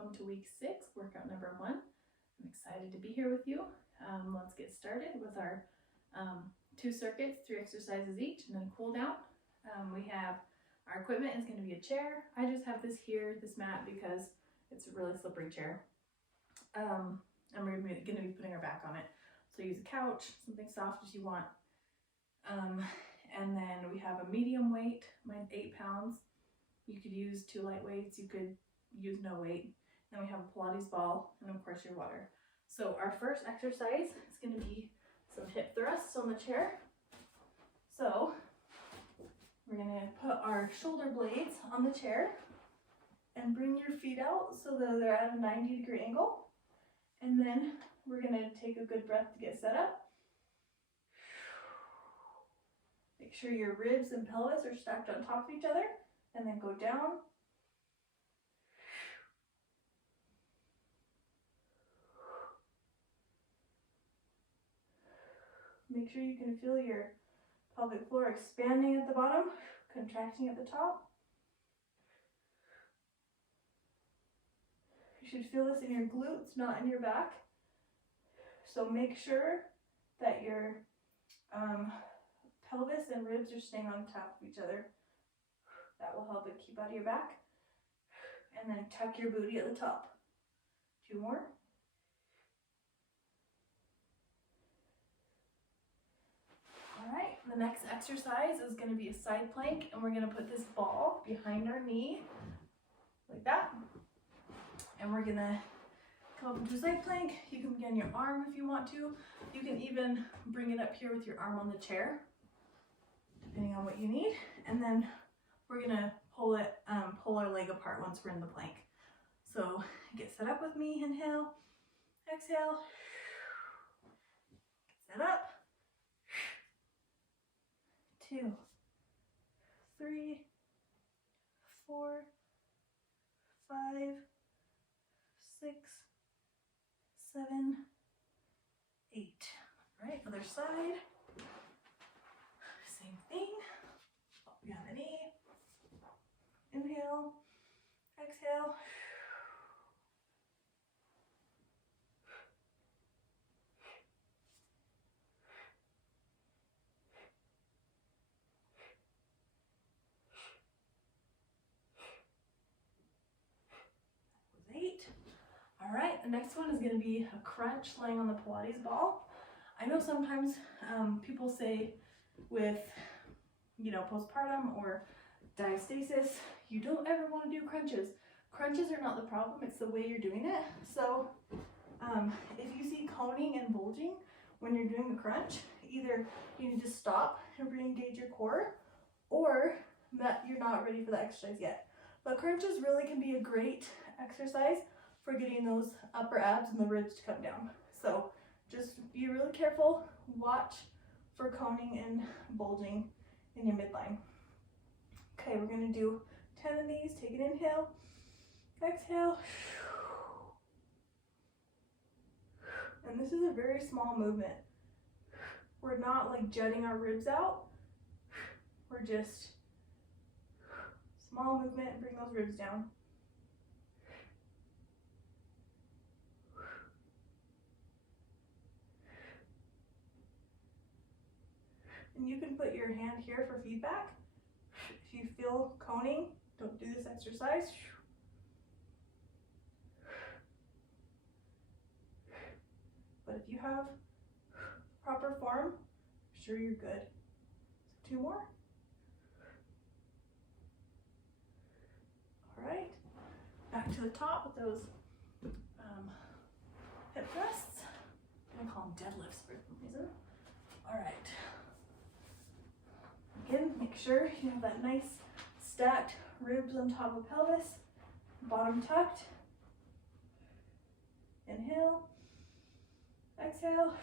welcome to week 6, workout number 1. I'm excited to be here with you. Let's get started with our 2 circuits, 3 exercises each, and then cool down. We have our equipment is going to be a chair. I just have this here, this mat, because it's a really slippery chair. And we're going to be putting our back on it. So use a couch, something soft as you want. And then we have a medium weight, mine's 8 pounds. You could use 2 light weights, you could use no weight. Then we have a Pilates ball, and of course your water. So our first exercise is going to be some hip thrusts on the chair. So we're going to put our shoulder blades on the chair and bring your feet out so that they're at a 90-degree angle. And then we're going to take a good breath to get set up. Make sure your ribs and pelvis are stacked on top of each other, and then go down. Make sure you can feel your pelvic floor expanding at the bottom, contracting at the top. You should feel this in your glutes, not in your back. So make sure that your pelvis and ribs are staying on top of each other. That will help it keep out of your back. And then tuck your booty at the top. 2 more. All right, the next exercise is going to be a side plank, and we're going to put this ball behind our knee, like that. And we're going to come up into a side plank. You can begin your arm if you want to. You can even bring it up here with your arm on the chair, depending on what you need. And then we're going to pull our leg apart once we're in the plank. So get set up with me. Inhale, exhale, get set up. 2, 3, 4, 5, 6, 7, 8. All right, other side. Same thing. Behind the knee. Inhale, exhale. All right, the next one is going to be a crunch laying on the Pilates ball. I know sometimes people say with, postpartum or diastasis, you don't ever want to do crunches. Crunches are not the problem, it's the way you're doing it. So if you see coning and bulging when you're doing a crunch, either you need to stop and re-engage your core, or that you're not ready for the exercise yet. But crunches really can be a great exercise for getting those upper abs and the ribs to come down. So just be really careful, watch for coning and bulging in your midline. Okay, we're gonna do 10 of these. Take an inhale, exhale. And this is a very small movement. We're not like jutting our ribs out. We're just small movement and bring those ribs down. And you can put your hand here for feedback. If you feel coning, don't do this exercise. But if you have proper form, I'm sure you're good. So 2 more. All right, back to the top with those hip thrusts. I'm gonna call them deadlifts for some reason. All right. Again, make sure you have that nice stacked ribs on top of pelvis, bottom tucked. Inhale, exhale.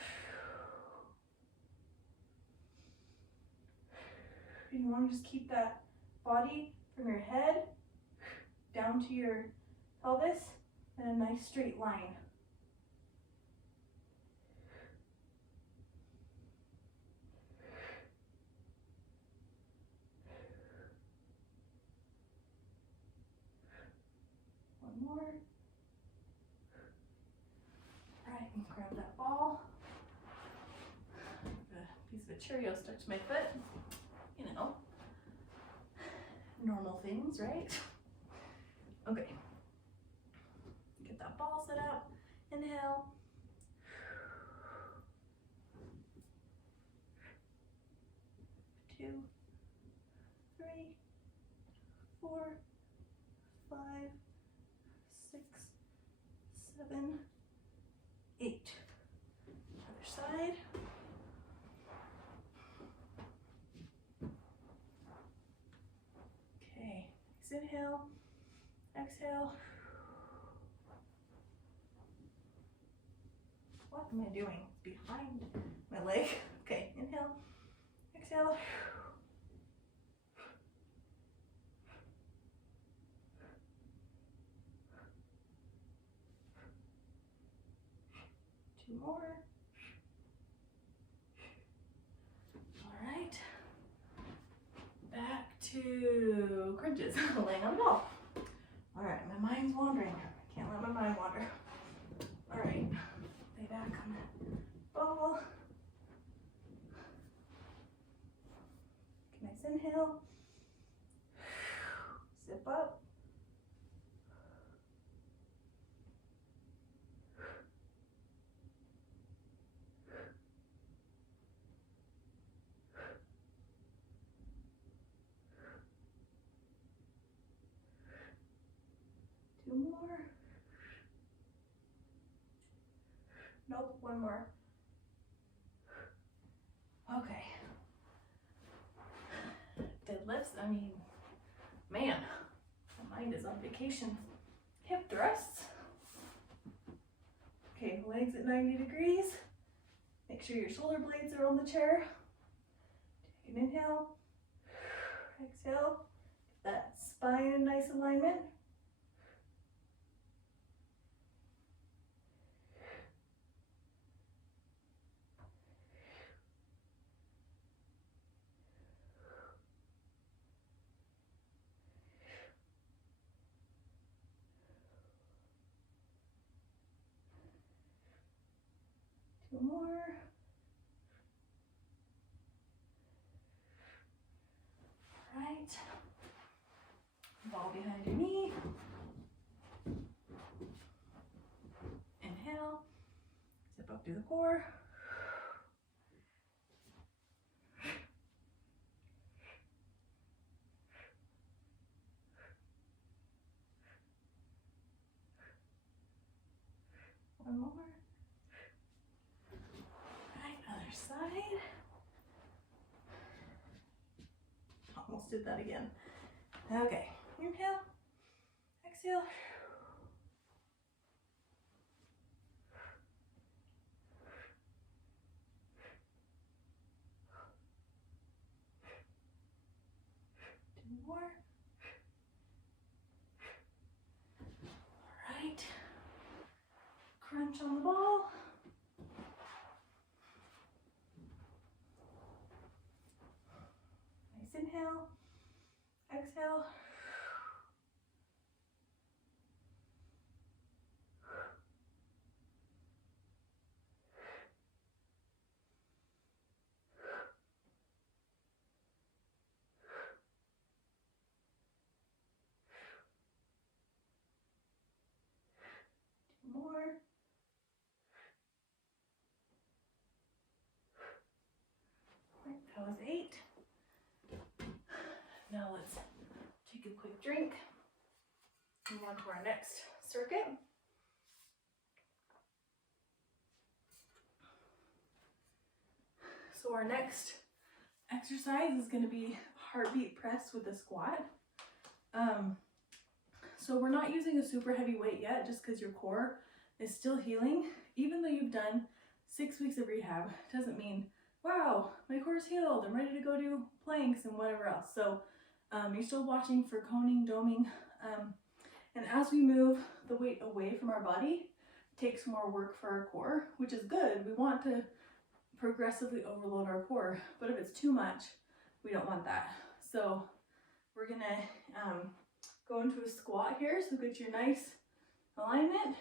You want to just keep that body from your head down to your pelvis in a nice straight line. One more. Cheerio stuck to my foot. You know, normal things, right? Okay. Get that ball set up. Inhale. 2, 3, 4, 5, 6, 7, 8. Other side. Okay. Inhale. Exhale. What am I doing? Behind my leg. Okay. Inhale. Exhale. 2 more. All right. Back to crunches, laying on the ball. All right, my mind's wandering. I can't let my mind wander. All right, lay back on that ball. Nice inhale. Zip up. Two more. Nope, one more. Okay. Deadlifts, I mean, man, my mind is on vacation. Hip thrusts. Okay, legs at 90 degrees. Make sure your shoulder blades are on the chair. Take an inhale. Exhale. Get that spine in nice alignment. Two more. Right. Ball behind your knee. Inhale. Zip up through the core. One more. Right, other side. Almost did that again. Okay, inhale, exhale. Two more. All right. Crunch on the ball. Nice inhale, exhale. Two more. Right, that was 8. Now let's take a quick drink. Move on to our next circuit. So our next exercise is going to be heartbeat press with a squat. So we're not using a super heavy weight yet, just because your core is still healing. Even though you've done 6 weeks of rehab, doesn't mean, wow, my core's healed, I'm ready to go do planks and whatever else. So you're still watching for coning, doming, and as we move the weight away from our body, it takes more work for our core, which is good. We want to progressively overload our core, but if it's too much, we don't want that. So we're gonna go into a squat here, so get your nice alignment.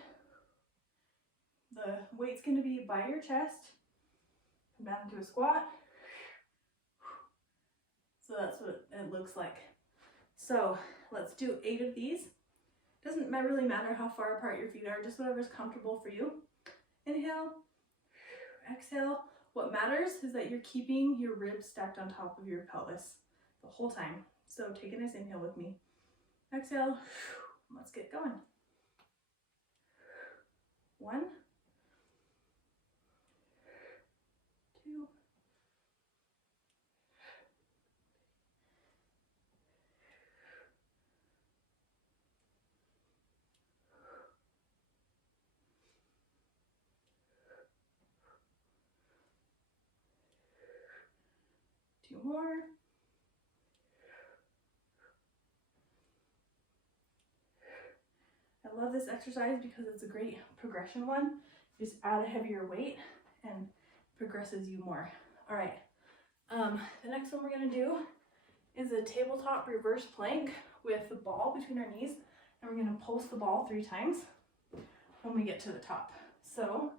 The weight's gonna be by your chest. Come down into a squat. So that's what it looks like. So let's do 8 of these. Doesn't really matter how far apart your feet are, just whatever's comfortable for you. Inhale, exhale. What matters is that you're keeping your ribs stacked on top of your pelvis the whole time. So take a nice inhale with me. Exhale, let's get going. 1, 2, 2 more. I love this exercise because it's a great progression one. You just add a heavier weight and progresses you more. All right, the next one we're gonna do is a tabletop reverse plank with the ball between our knees, and we're gonna pulse the ball 3 times when we get to the top. So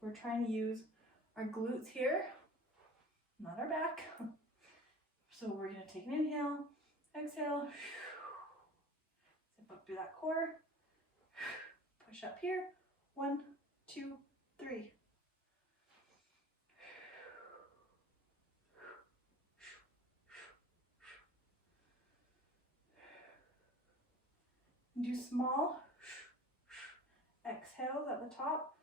we're trying to use our glutes here, not our back. So we're gonna take an inhale, exhale, zip up through that core, push up here, 1, 2, 3. Do small exhales at the top.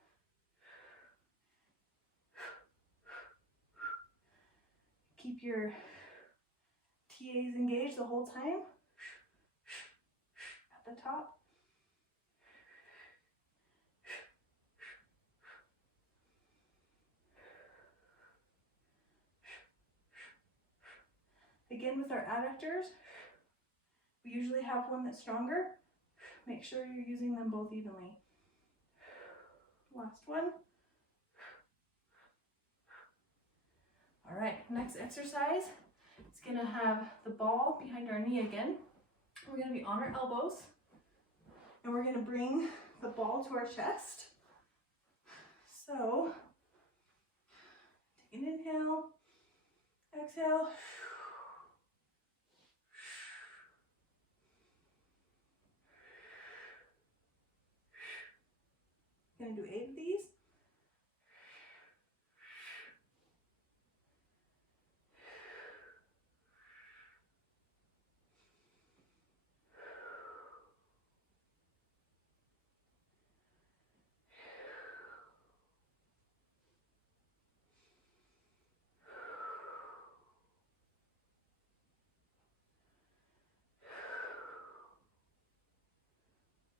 Keep your TAs engaged the whole time at the top. Again, with our adductors, we usually have one that's stronger. Make sure you're using them both evenly. Last one. All right, next exercise. It's gonna have the ball behind our knee again. We're gonna be on our elbows, and we're gonna bring the ball to our chest. So, take an inhale, exhale. Gonna do 8 of these.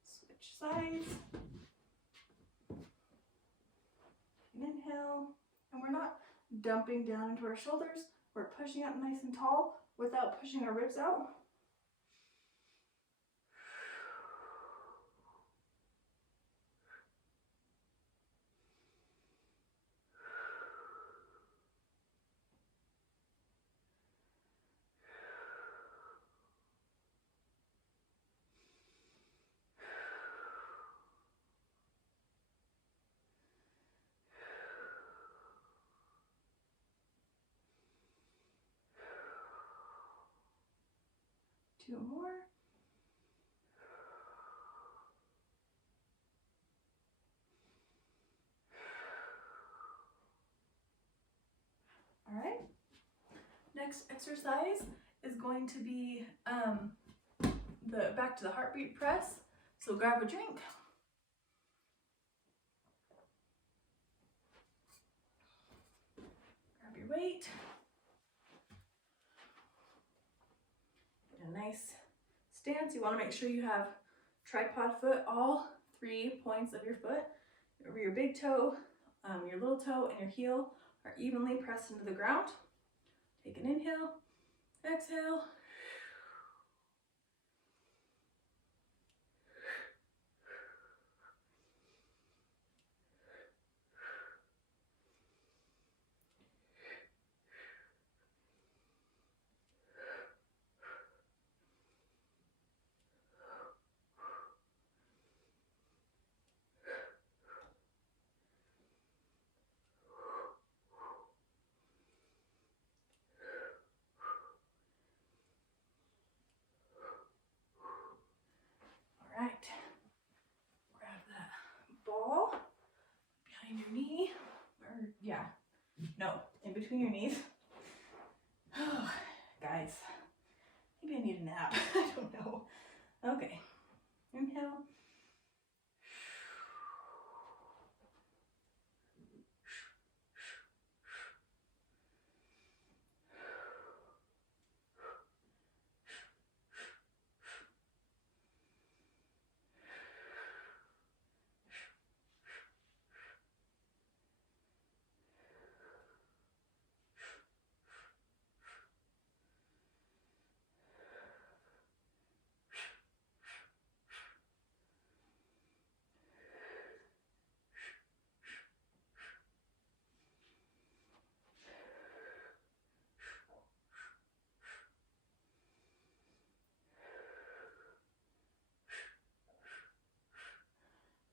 Switch sides. Inhale, and we're not dumping down into our shoulders. We're pushing up nice and tall without pushing our ribs out. Two more. All right. Next exercise is going to be the back to the heartbeat press. So grab a drink. Grab your weight. Get a nice stance. You want to make sure you have tripod foot, all 3 points of your foot, over your big toe, your little toe, and your heel are evenly pressed into the ground. Take an inhale, exhale. No, in between your knees. Oh, guys, maybe I need a nap. I don't know. Okay, inhale.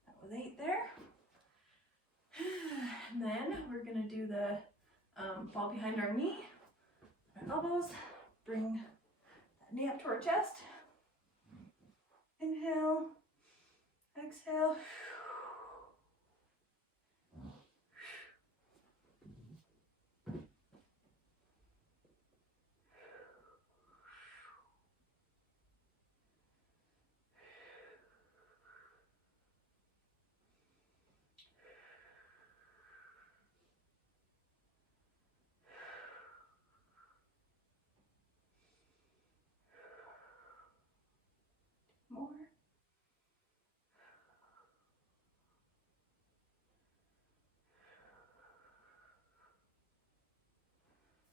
That was 8 there. And then we're gonna do the fall behind our knee, our elbows, bring that knee up to our chest. Inhale, exhale. More.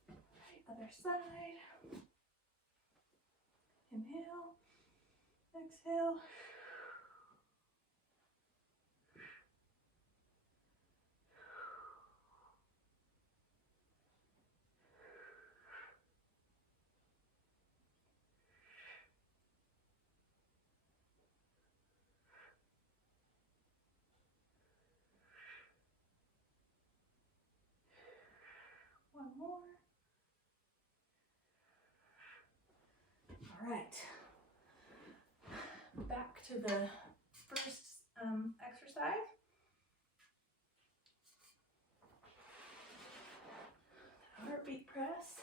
Right, other side. Inhale, exhale. One more. All right. Back to the first exercise. Heartbeat press.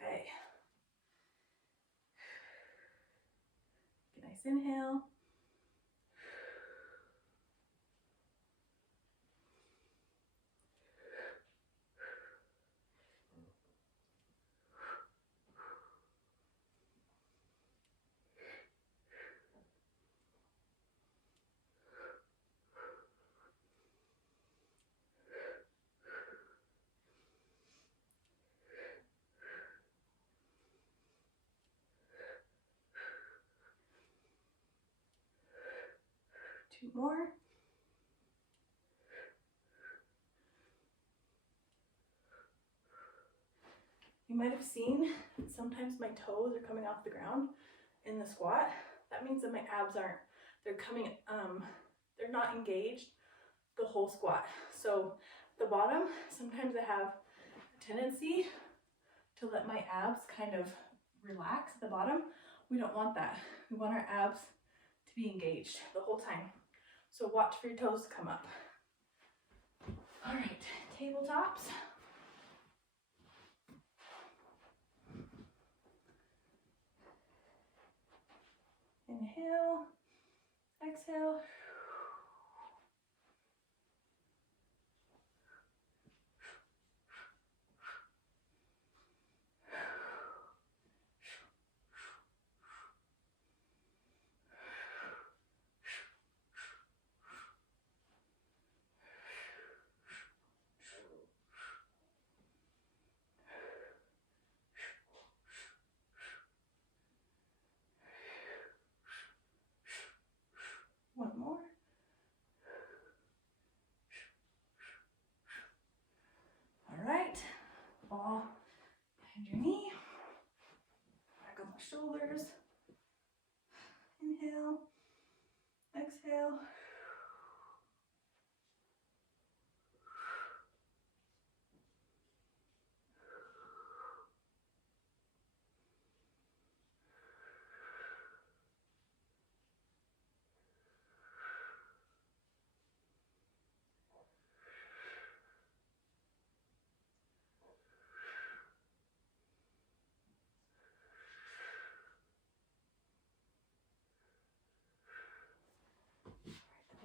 Okay. Nice inhale. Two more. You might have seen sometimes my toes are coming off the ground in the squat. That means that my abs aren't, they're coming, they're not engaged the whole squat. So the bottom, sometimes I have a tendency to let my abs kind of relax at the bottom. We don't want that. We want our abs to be engaged the whole time. So watch for your toes to come up. All right, tabletops. Inhale, exhale. One more. All right, ball behind your knee, back on the shoulders. Inhale, exhale.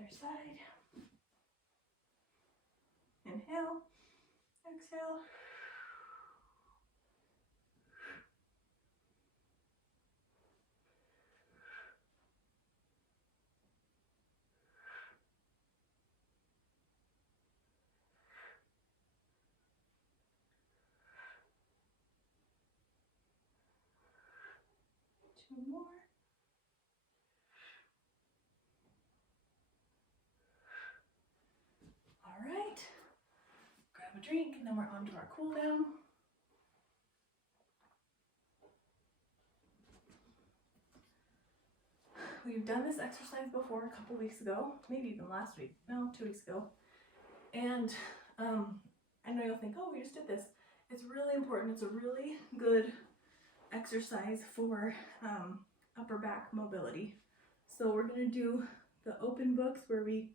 Other side. Inhale, exhale. Two more. All right. Grab a drink and then we're on to our cool down. We've done this exercise before a couple weeks ago, maybe even last week, no, 2 weeks ago. And I know you'll think, oh, we just did this. It's really important. It's a really good exercise for upper back mobility. So we're going to do the open books where we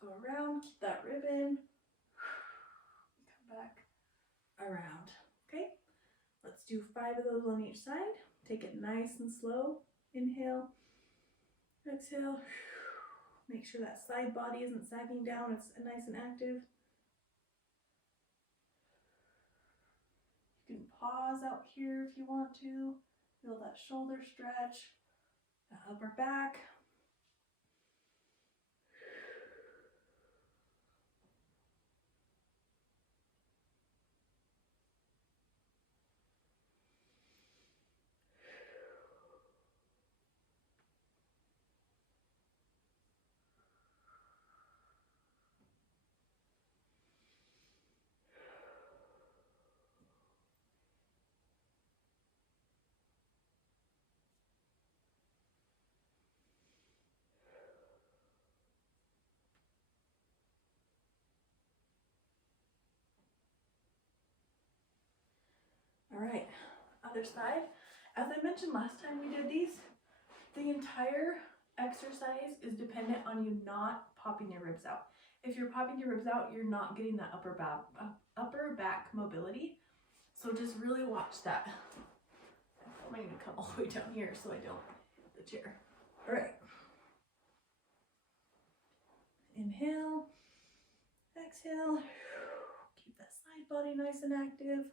go around, keep that ribbon, come back around. Okay, let's do 5 of those on each side. Take it nice and slow. Inhale, exhale. Make sure that side body isn't sagging down. It's nice and active. You can pause out here if you want to. Feel that shoulder stretch, the upper back. All right, other side. As I mentioned last time we did these, the entire exercise is dependent on you not popping your ribs out. If you're popping your ribs out, you're not getting that upper back mobility. So just really watch that. I might need to come all the way down here so I don't hit the chair. All right. Inhale, exhale. Keep that side body nice and active.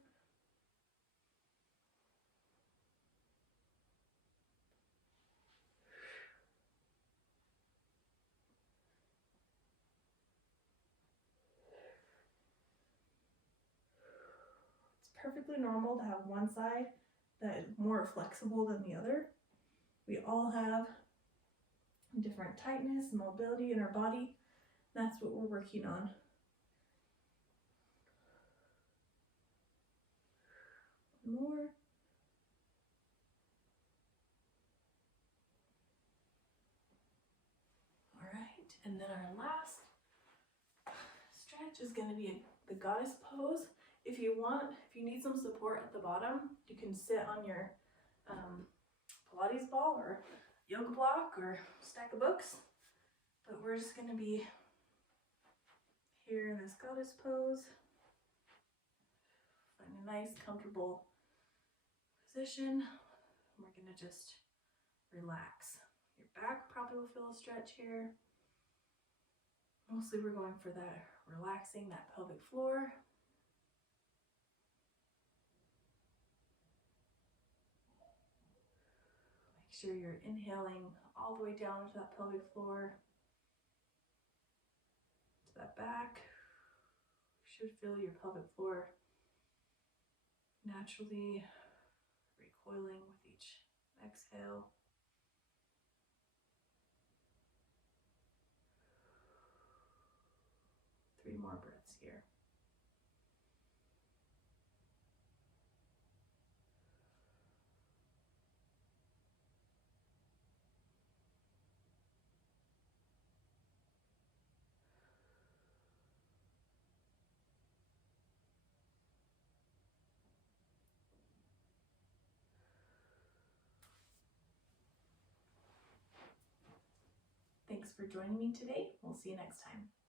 Perfectly normal to have one side that is more flexible than the other. We all have different tightness and mobility in our body. That's what we're working on. One more. All right, and then our last stretch is going to be the goddess pose. If you need some support at the bottom, you can sit on your Pilates ball or yoga block or stack of books. But we're just going to be here in this goddess pose. Find a nice, comfortable position. We're going to just relax. Your back probably will feel a stretch here. Mostly we're going for that, relaxing that pelvic floor. Make sure you're inhaling all the way down to that pelvic floor, to that back. You should feel your pelvic floor naturally recoiling with each exhale. Three more breaths here. Thanks for joining me today. We'll see you next time.